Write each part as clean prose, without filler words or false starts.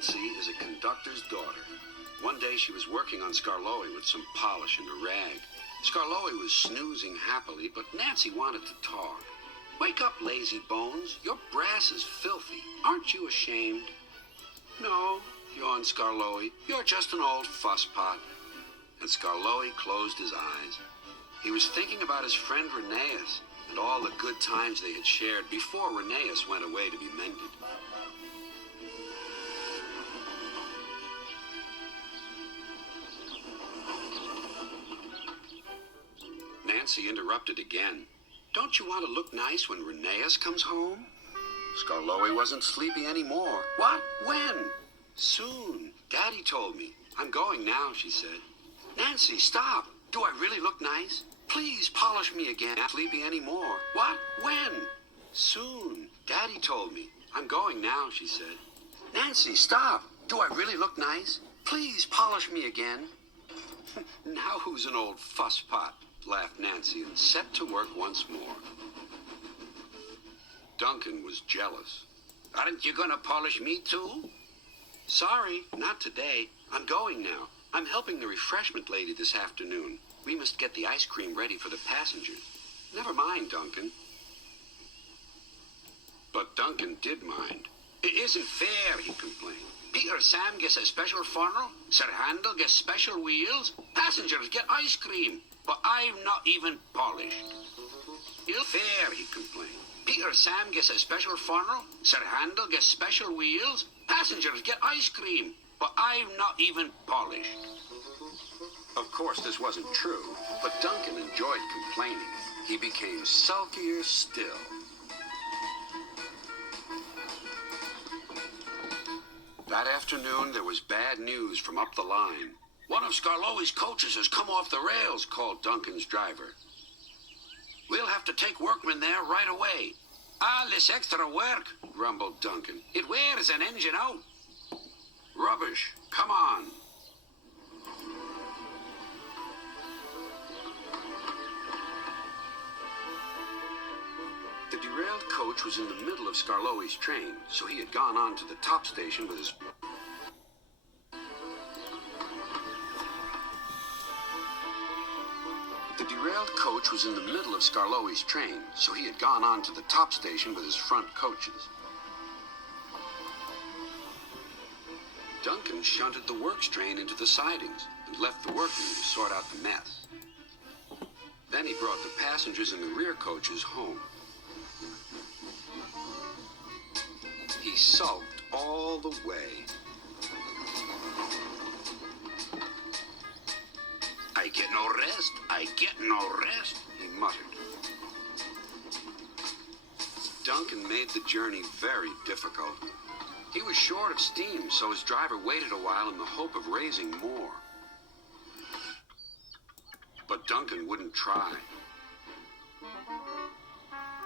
Nancy is a conductor's daughter. One day she was working on Skarloey with some polish and a rag. Skarloey was snoozing happily, but Nancy wanted to talk. "Wake up, lazy bones. Your brass is filthy. Aren't you ashamed?" "No," yawned Skarloey. "You're just an old fusspot." And Skarloey closed his eyes. He was thinking about his friend Rheneas and all the good times they had shared before Rheneas went away to be mended. Nancy interrupted again. "Don't you want to look nice when Rheneas comes home?" Skarloey wasn't sleepy anymore. "What? When?" "Soon. Daddy told me. I'm going now," she said. "Nancy, stop. Do I really look nice? Please polish me again." "Not sleepy anymore." "What? When?" "Soon. Daddy told me. I'm going now," she said. "Nancy, stop. Do I really look nice? Please polish me again." "Now who's an old fusspot?" laughed Nancy and set to work once more. Duncan was jealous. "Aren't you going to polish me too?" "Sorry, not today. I'm going now. I'm helping the refreshment lady this afternoon. We must get the ice cream ready for the passengers." "Never mind, Duncan." But Duncan did mind. "It isn't fair," he complained. "Peter Sam gets a special funnel, Sir Handel gets special wheels, passengers get ice cream, but I'm not even polished." "It's fair," he complained. "Peter Sam gets a special funnel, Sir Handel gets special wheels, passengers get ice cream, but I'm not even polished." Of course, this wasn't true, but Duncan enjoyed complaining. He became sulkier still. That afternoon, there was bad news from up the line. "One of Skarloey's coaches has come off the rails," called Duncan's driver. "We'll have to take workmen there right away." "All this extra work," grumbled Duncan. "It wears an engine out." "Rubbish. Come on." The derailed coach was in the middle of Skarloey's train, so he had gone on to the top station with his... The derailed coach was in the middle of Skarloey's train, so he had gone on to the top station with his front coaches. Duncan shunted the works train into the sidings and left the workmen to sort out the mess. Then he brought the passengers in the rear coaches home. He sulked all the way. "I get no rest, I get no rest," he muttered. Duncan made the journey very difficult. He was short of steam, so his driver waited a while in the hope of raising more. But Duncan wouldn't try.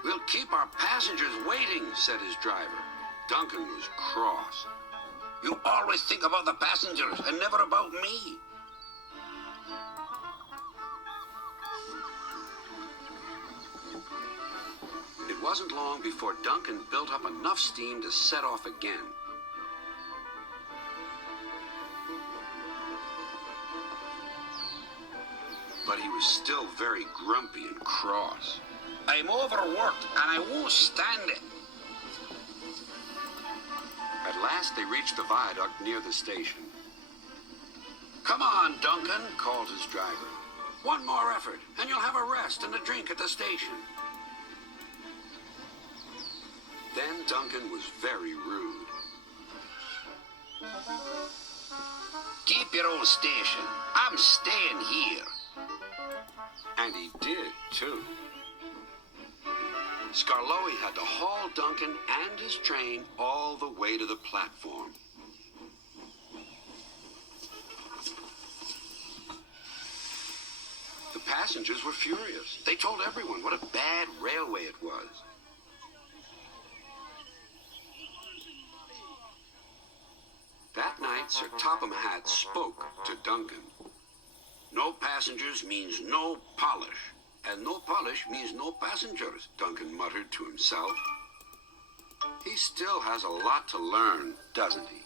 "We'll keep our passengers waiting," said his driver. Duncan was cross. "You always think about the passengers and never about me." It wasn't long before Duncan built up enough steam to set off again. But he was still very grumpy and cross. "I'm overworked and I won't stand it." At last they reached the viaduct near the station. "Come on, Duncan," called his driver. "One more effort, and you'll have a rest and a drink at the station." Then Duncan was very rude. "Keep your own station. I'm staying here." And he did, too. Skarloey had to haul Duncan and his train all the way to the platform. The passengers were furious. They told everyone what a bad railway it was. That night, Sir Topham Hatt spoke to Duncan. "No passengers means no polish. And no polish means no passengers," Duncan muttered to himself. He still has a lot to learn, doesn't he?